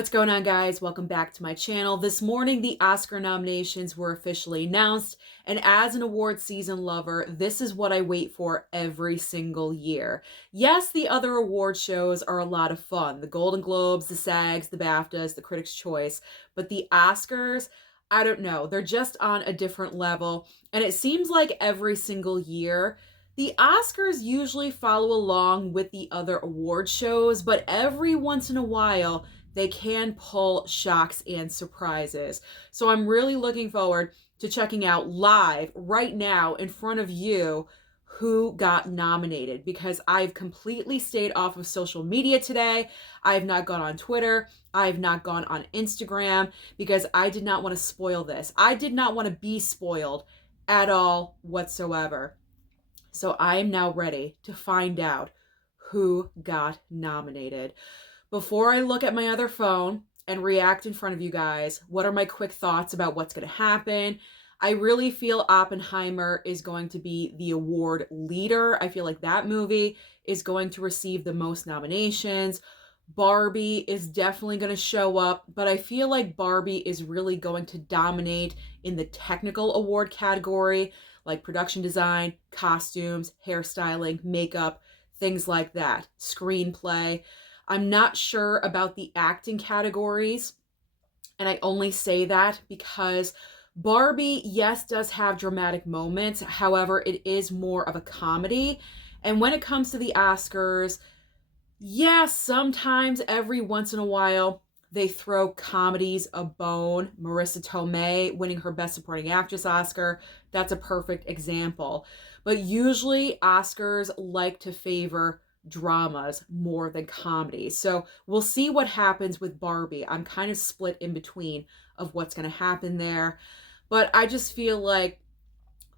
What's going on, guys? Welcome back to my channel. This morning, the Oscar nominations were officially announced, and as an award season lover, this is what I wait for every single year. Yes, the other award shows are a lot of fun. The Golden Globes, the SAGs, the BAFTAs, the Critics' Choice, but the Oscars, I don't know. They're just on a different level, and it seems like every single year, the Oscars usually follow along with the other award shows, but every once in a while, they can pull shocks and surprises. So I'm really looking forward to checking out live right now in front of you who got nominated, because I've completely stayed off of social media today. I've not gone on Twitter. I've not gone on Instagram because I did not want to spoil this. I did not want to be spoiled at all whatsoever. So I am now ready to find out who got nominated. Before I look at my other phone and react in front of you guys, what are my quick thoughts about what's going to happen? I really feel Oppenheimer is going to be the award leader. I feel like that movie is going to receive the most nominations. Barbie is definitely going to show up, but I feel like Barbie is really going to dominate in the technical award category, like production design, costumes, hairstyling, makeup, things like that, screenplay. I'm not sure about the acting categories, and I only say that because Barbie, yes, does have dramatic moments. However, it is more of a comedy. And when it comes to the Oscars, yeah, sometimes every once in a while they throw comedies a bone. Marissa Tomei winning her Best Supporting Actress Oscar, that's a perfect example. But usually Oscars like to favor dramas more than comedies. So we'll see what happens with Barbie. I'm kind of split in between of what's going to happen there. But I just feel like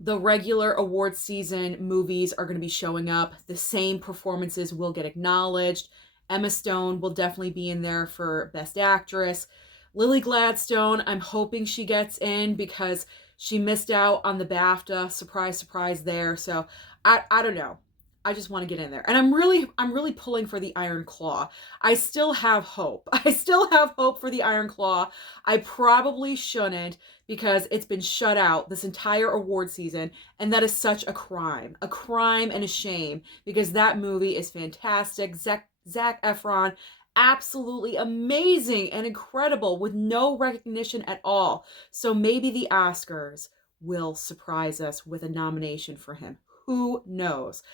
the regular award season movies are going to be showing up. The same performances will get acknowledged. Emma Stone will definitely be in there for Best Actress. Lily Gladstone, I'm hoping she gets in because she missed out on the BAFTA. Surprise, surprise there. So I don't know. I just want to get in there. And I'm really pulling for the Iron Claw. I still have hope. I still have hope for the Iron Claw. I probably shouldn't because it's been shut out this entire award season, and that is such a crime and a shame, because that movie is fantastic. Zac Efron, absolutely amazing and incredible with no recognition at all. So maybe the Oscars will surprise us with a nomination for him. Who knows?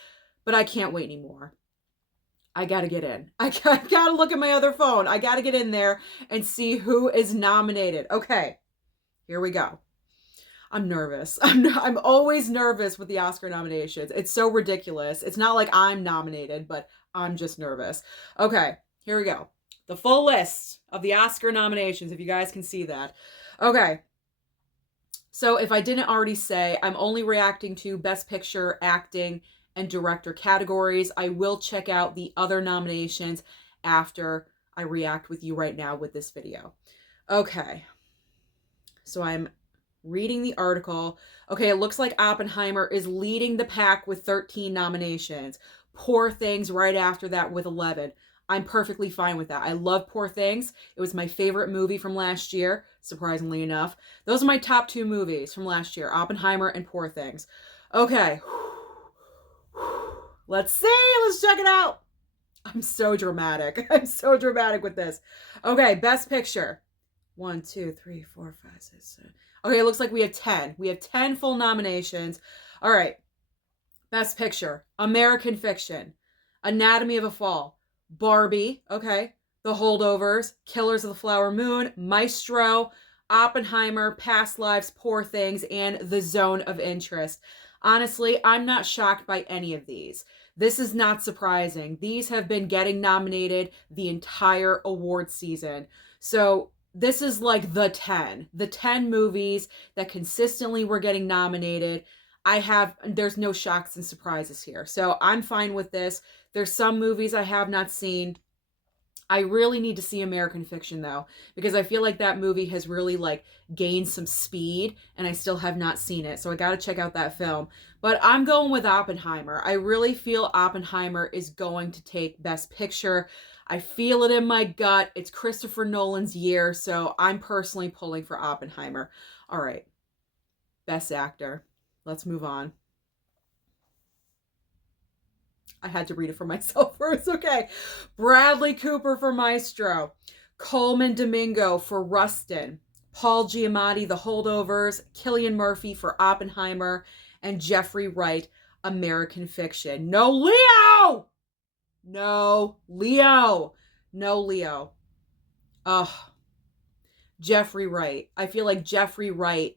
But I can't wait anymore. I gotta get in. I gotta look at my other phone. I gotta get in there and see who is nominated. Okay, here we go. I'm nervous. I'm always nervous with the Oscar nominations. It's so ridiculous. It's not like I'm nominated, but I'm just nervous. Okay, here we go. The full list of the Oscar nominations, if you guys can see that. Okay. So if I didn't already say, I'm only reacting to Best Picture, Acting, and Director categories. I will check out the other nominations after I react with you right now with this video. Okay. So I'm reading the article. Okay, it looks like Oppenheimer is leading the pack with 13 nominations. Poor Things right after that with 11. I'm perfectly fine with that. I love Poor Things. It was my favorite movie from last year, surprisingly enough. Those are my top two movies from last year, Oppenheimer and Poor Things. Okay. Let's see. Let's check it out. I'm so dramatic. I'm so dramatic with this. Okay, Best Picture. 1, 2, 3, 4, 5, 6, 7. Okay, it looks like we have 10. We have 10 full nominations. All right. Best Picture. American Fiction. Anatomy of a Fall. Barbie. Okay. The Holdovers. Killers of the Flower Moon. Maestro. Oppenheimer. Past Lives. Poor Things. And The Zone of Interest. Honestly, I'm not shocked by any of these. This is not surprising. These have been getting nominated the entire award season. So this is like the 10 movies that consistently were getting nominated. There's no shocks and surprises here. So I'm fine with this. There's some movies I have not seen. I really need to see American Fiction though, because I feel like that movie has really like gained some speed and I still have not seen it. So I got to check out that film. But I'm going with Oppenheimer. I really feel Oppenheimer is going to take Best Picture. I feel it in my gut. It's Christopher Nolan's year, so I'm personally pulling for Oppenheimer. All right. Best Actor. Let's move on. I had to read it for myself first. Okay. Bradley Cooper for Maestro. Coleman Domingo for Rustin. Paul Giamatti, The Holdovers. Cillian Murphy for Oppenheimer. And Jeffrey Wright, American Fiction. No Leo! No Leo. No Leo. Ugh. Jeffrey Wright. I feel like Jeffrey Wright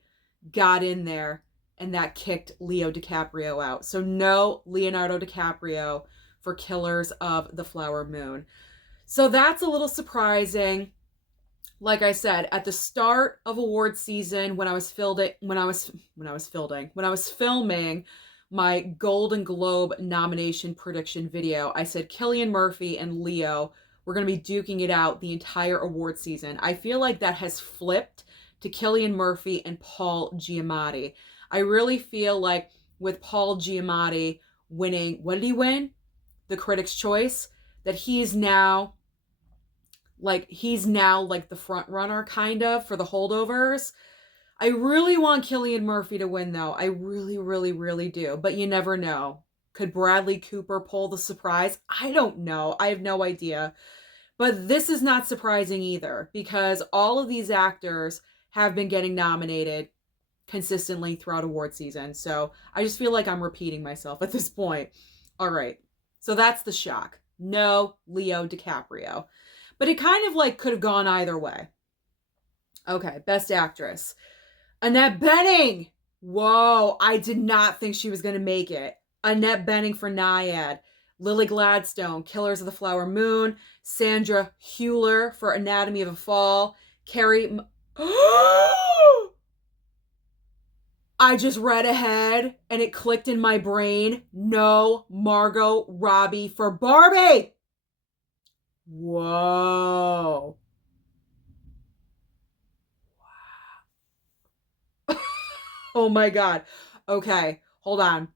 got in there and that kicked Leo DiCaprio out. So no Leonardo DiCaprio for Killers of the Flower Moon. So that's a little surprising. Like I said, at the start of award season, when I was filming my Golden Globe nomination prediction video, I said Cillian Murphy and Leo were going to be duking it out the entire award season. I feel like that has flipped to Cillian Murphy and Paul Giamatti. I really feel like with Paul Giamatti winning, what did he win? The Critics' Choice, that he's now like the front runner kind of for The Holdovers. I really want Cillian Murphy to win though. I really, really, really do. But you never know. Could Bradley Cooper pull the surprise? I don't know. I have no idea. But this is not surprising either because all of these actors have been getting nominated consistently throughout award season. So I just feel like I'm repeating myself at this point. All right. So that's the shock. No Leo DiCaprio. But it kind of like could have gone either way. Okay, Best Actress. Annette Bening. Whoa, I did not think she was going to make it. Annette Bening for Nyad. Lily Gladstone, Killers of the Flower Moon. Sandra Hüller for Anatomy of a Fall. Carrie... I just read ahead and it clicked in my brain. No Margot Robbie for Barbie. Whoa. Wow. Oh my God. Okay, hold on.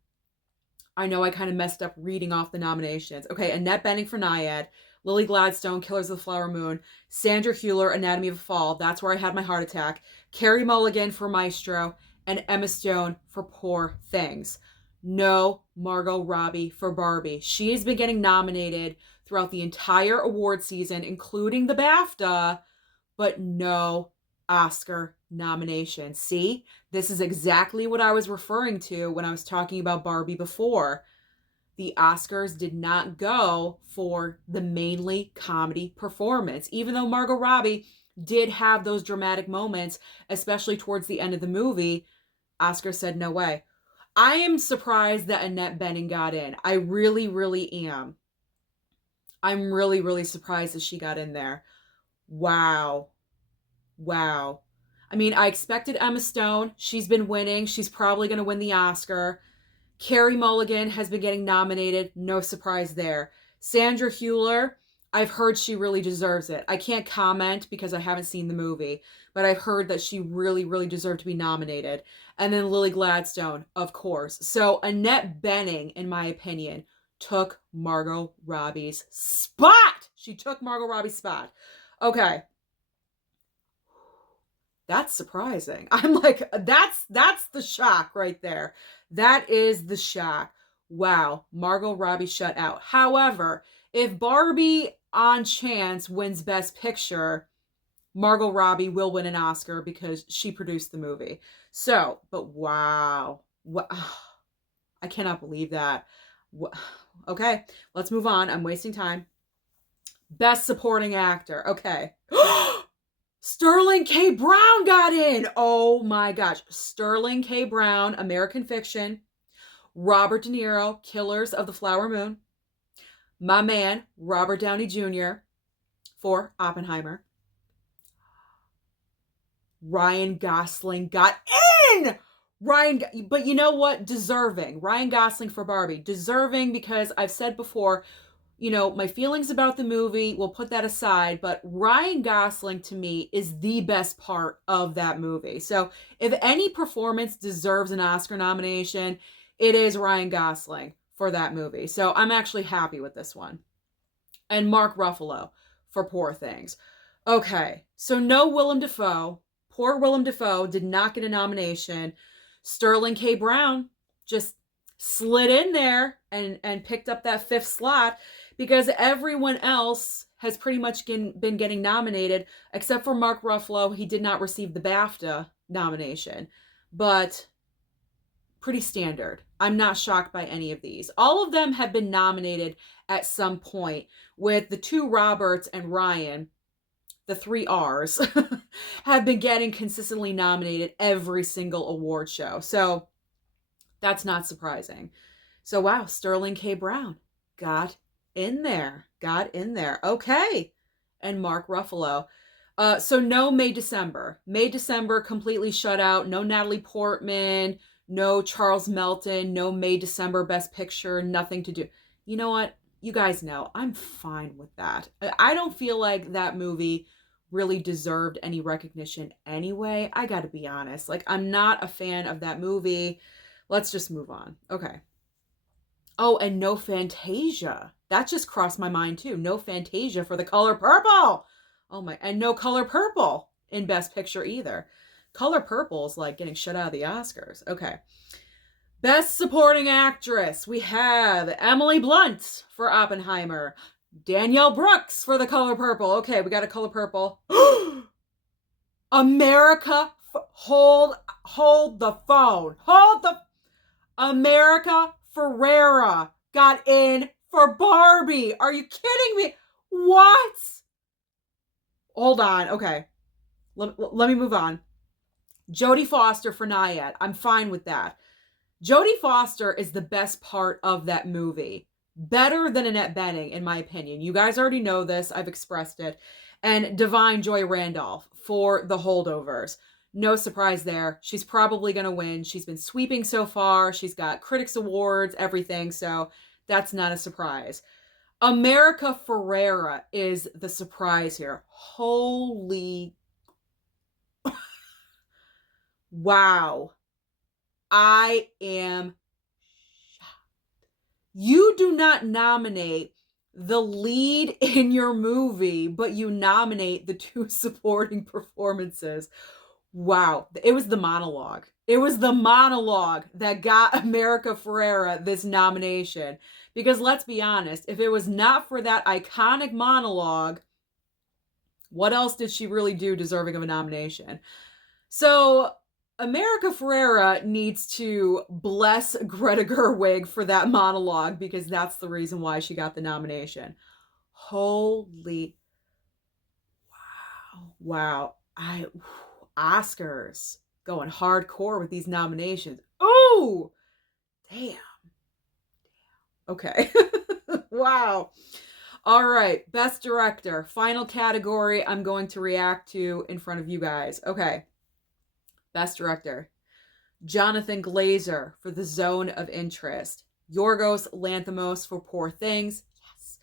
I know I kind of messed up reading off the nominations. Okay, Annette Bening for Nyad, Lily Gladstone, Killers of the Flower Moon, Sandra Hüller, Anatomy of a Fall. That's where I had my heart attack. Carey Mulligan for Maestro, and Emma Stone for Poor Things. No Margot Robbie for Barbie. She has been getting nominated throughout the entire award season, including the BAFTA, but no Oscar nomination. See, this is exactly what I was referring to when I was talking about Barbie before. The Oscars did not go for the mainly comedy performance, even though Margot Robbie did have those dramatic moments, especially towards the end of the movie. Oscar said no way. I am surprised that Annette Bening got in. I really, really am. I'm really, really surprised that she got in there. Wow. Wow. I mean, I expected Emma Stone. She's been winning. She's probably going to win the Oscar. Carey Mulligan has been getting nominated. No surprise there. Sandra Hüller, I've heard she really deserves it. I can't comment because I haven't seen the movie, but I've heard that she really, really deserved to be nominated. And then Lily Gladstone, of course. So Annette Bening, in my opinion, took Margot Robbie's spot. She took Margot Robbie's spot. Okay. That's surprising. I'm like, that's the shock right there. That is the shock. Wow, Margot Robbie shut out. However, if Barbie on chance wins Best Picture, Margot Robbie will win an Oscar because she produced the movie. So, but wow. I cannot believe that. Okay, let's move on. I'm wasting time. Best Supporting Actor. Okay. Sterling K. Brown got in. Oh my gosh. Sterling K. Brown, American Fiction. Robert De Niro, Killers of the Flower Moon. My man, Robert Downey Jr. for Oppenheimer. Ryan Gosling got in. But you know what? Deserving. Ryan Gosling for Barbie. Deserving because I've said before, my feelings about the movie, we'll put that aside, but Ryan Gosling to me is the best part of that movie. So if any performance deserves an Oscar nomination, it is Ryan Gosling for that movie. So I'm actually happy with this one. And Mark Ruffalo for Poor Things. Okay, so no Willem Dafoe. Poor Willem Dafoe did not get a nomination. Sterling K. Brown just slid in there and picked up that fifth slot because everyone else has pretty much been getting nominated except for Mark Ruffalo. He did not receive the BAFTA nomination, but pretty standard. I'm not shocked by any of these. All of them have been nominated at some point, with the two Roberts and Ryan, the three R's, have been getting consistently nominated every single award show. So that's not surprising. So wow, Sterling K. Brown got in there. Okay. And Mark Ruffalo. So no May December. May December completely shut out. No Natalie Portman, no Charles Melton, no May December Best Picture, nothing to do. You know what? You guys know, I'm fine with that. I don't feel like that movie really deserved any recognition anyway. I gotta be honest. Like, I'm not a fan of that movie. Let's just move on. Okay. Oh, and no Fantasia. That just crossed my mind too. No Fantasia for The Color Purple. Oh my, and no Color Purple in Best Picture either. Color Purple is like getting shut out of the Oscars. Okay. Best Supporting Actress. We have Emily Blunt for Oppenheimer. Danielle Brooks for The Color Purple. Okay, we got a Color Purple. America, hold the phone. America Ferrera got in for Barbie. Are you kidding me? What? Hold on. Okay. Let me move on. Jodie Foster for Nyad. I'm fine with that. Jodie Foster is the best part of that movie. Better than Annette Bening, in my opinion. You guys already know this. I've expressed it. And Divine Joy Randolph for The Holdovers. No surprise there. She's probably going to win. She's been sweeping so far. She's got Critics Awards, everything. So that's not a surprise. America Ferrera is the surprise here. Holy... Wow. I am shocked. You do not nominate the lead in your movie, but you nominate the two supporting performances. Wow. It was the monologue. It was the monologue that got America Ferrera this nomination. Because let's be honest, if it was not for that iconic monologue, what else did she really do deserving of a nomination? So America Ferrera needs to bless Greta Gerwig for that monologue, because that's the reason why she got the nomination. Holy wow. Oscars going hardcore with these nominations. Oh, damn. Okay. Wow. All right. Best Director. Final category I'm going to react to in front of you guys. Okay. Best Director. Jonathan Glazer for The Zone of Interest. Yorgos Lanthimos for Poor Things. Yes.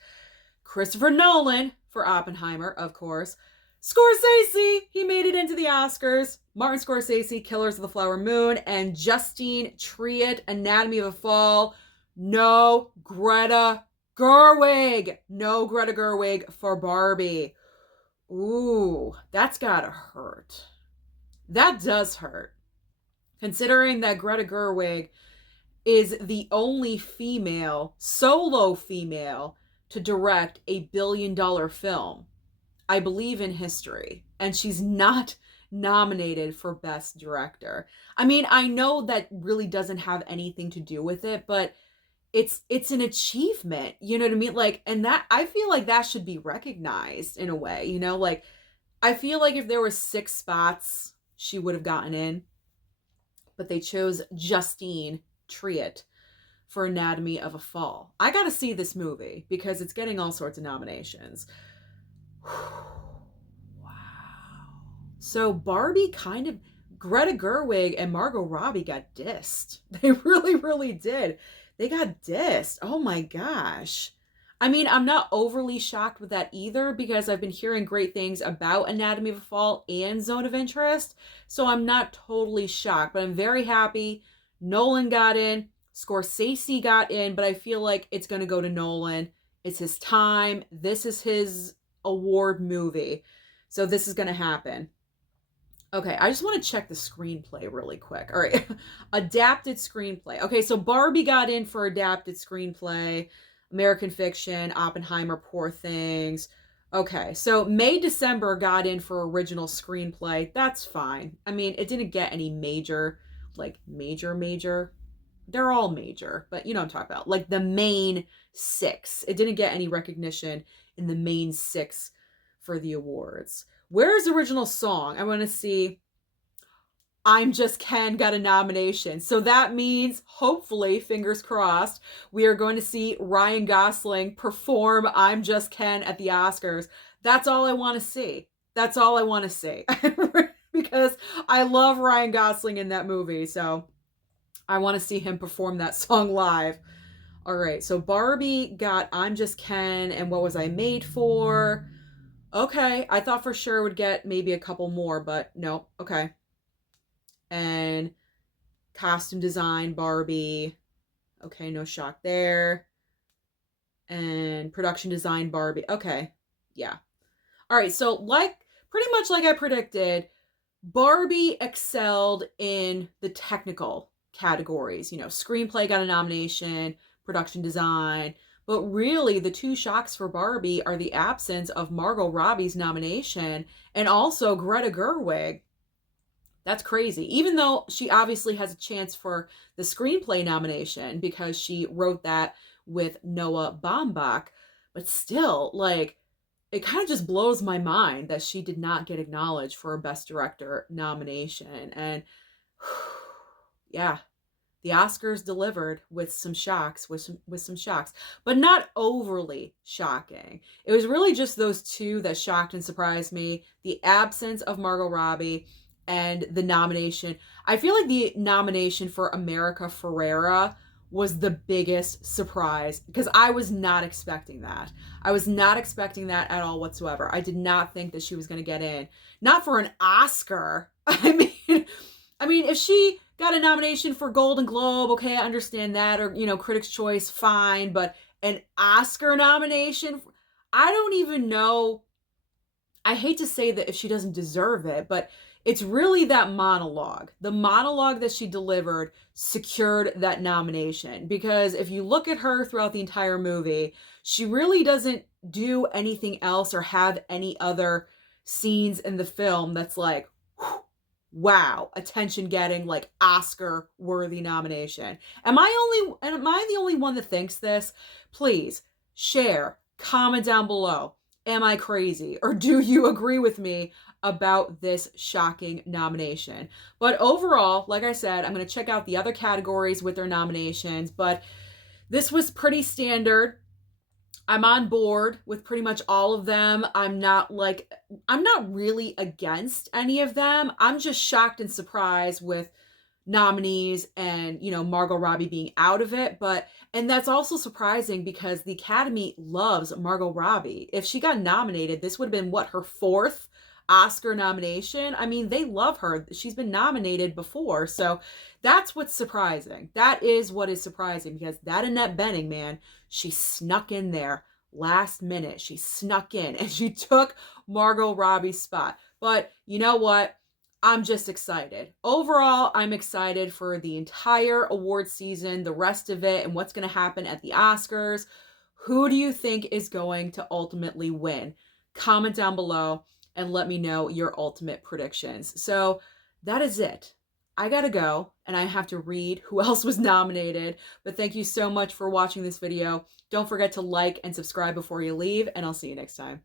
Christopher Nolan for Oppenheimer, of course. Scorsese, he made it into the Oscars. Martin Scorsese, Killers of the Flower Moon. And Justine Triet, Anatomy of a Fall. No Greta Gerwig. No Greta Gerwig for Barbie. Ooh, that's gotta hurt. That does hurt. Considering that Greta Gerwig is the only solo female, to direct a billion-dollar film, I believe, in history. And she's not nominated for Best Director. I mean, I know that really doesn't have anything to do with it, but it's an achievement. You know what I mean? Like, and that, I feel like that should be recognized in a way, you know? Like, I feel like if there were 6 spots, she would have gotten in. But they chose Justine Triet for Anatomy of a Fall. I gotta see this movie because it's getting all sorts of nominations. Wow. So Barbie Greta Gerwig and Margot Robbie got dissed. They really, really did. They got dissed. Oh my gosh. I mean, I'm not overly shocked with that either because I've been hearing great things about Anatomy of a Fall and Zone of Interest. So I'm not totally shocked, but I'm very happy Nolan got in, Scorsese got in, but I feel like it's going to go to Nolan. It's his time. This is his award movie. So this is going to happen. Okay, I just want to check the screenplay really quick. All right, adapted screenplay. Okay, so Barbie got in for adapted screenplay, American Fiction, Oppenheimer, Poor Things. Okay, so May December got in for original screenplay. That's fine. I mean, it didn't get any major, like major. They're all major, but you know what I'm talking about. Like the main six. It didn't get any recognition in the main six for the awards. Where's original song? I want to see. I'm Just Ken got a nomination. So that means, hopefully, fingers crossed, we are going to see Ryan Gosling perform I'm Just Ken at the Oscars. That's all I want to see. That's all I want to see. Because I love Ryan Gosling in that movie. So I want to see him perform that song live. All right. So Barbie got I'm Just Ken and What Was I Made For? Okay, I thought for sure it would get maybe a couple more, but no. Okay. And costume design, Barbie. Okay, no shock there. And production design, Barbie. Okay, yeah. All right, so pretty much like I predicted, Barbie excelled in the technical categories. You know, screenplay got a nomination, production design. But really, the two shocks for Barbie are the absence of Margot Robbie's nomination and also Greta Gerwig. That's crazy. Even though she obviously has a chance for the screenplay nomination because she wrote that with Noah Baumbach, but still, like, it kind of just blows my mind that she did not get acknowledged for a Best Director nomination. And yeah, the Oscars delivered with some shocks, with some shocks, but not overly shocking. It was really just those two that shocked and surprised me. The absence of Margot Robbie and the nomination. I feel like the nomination for America Ferrera was the biggest surprise because I was not expecting that. I was not expecting that at all whatsoever. I did not think that she was going to get in. Not for an Oscar. I mean, if she got a nomination for Golden Globe, okay, I understand that, or, you know, Critics' Choice, fine, but an Oscar nomination, I don't even know. I hate to say that if she doesn't deserve it, but it's really that monologue. The monologue that she delivered secured that nomination. Because if you look at her throughout the entire movie, she really doesn't do anything else or have any other scenes in the film that's like, wow, attention getting, like, Oscar worthy nomination. Am I the only one that thinks this? Please share, comment down below. Am I crazy? Or do you agree with me about this shocking nomination? But overall, like I said, I'm going to check out the other categories with their nominations, but this was pretty standard. I'm on board with pretty much all of them. I'm not really against any of them. I'm just shocked and surprised with nominees and, you know, Margot Robbie being out of it. And that's also surprising because the Academy loves Margot Robbie. If she got nominated, this would have been what, her fourth Oscar nomination? I mean, they love her. She's been nominated before. So that's what's surprising. That is what is surprising because that Annette Bening, man, she snuck in there last minute. She snuck in and she took Margot Robbie's spot. But you know what? I'm just excited. Overall, I'm excited for the entire award season, the rest of it, and what's going to happen at the Oscars. Who do you think is going to ultimately win? Comment down below and let me know your ultimate predictions. So that is it. I gotta go and I have to read who else was nominated. But thank you so much for watching this video. Don't forget to like and subscribe before you leave, and I'll see you next time.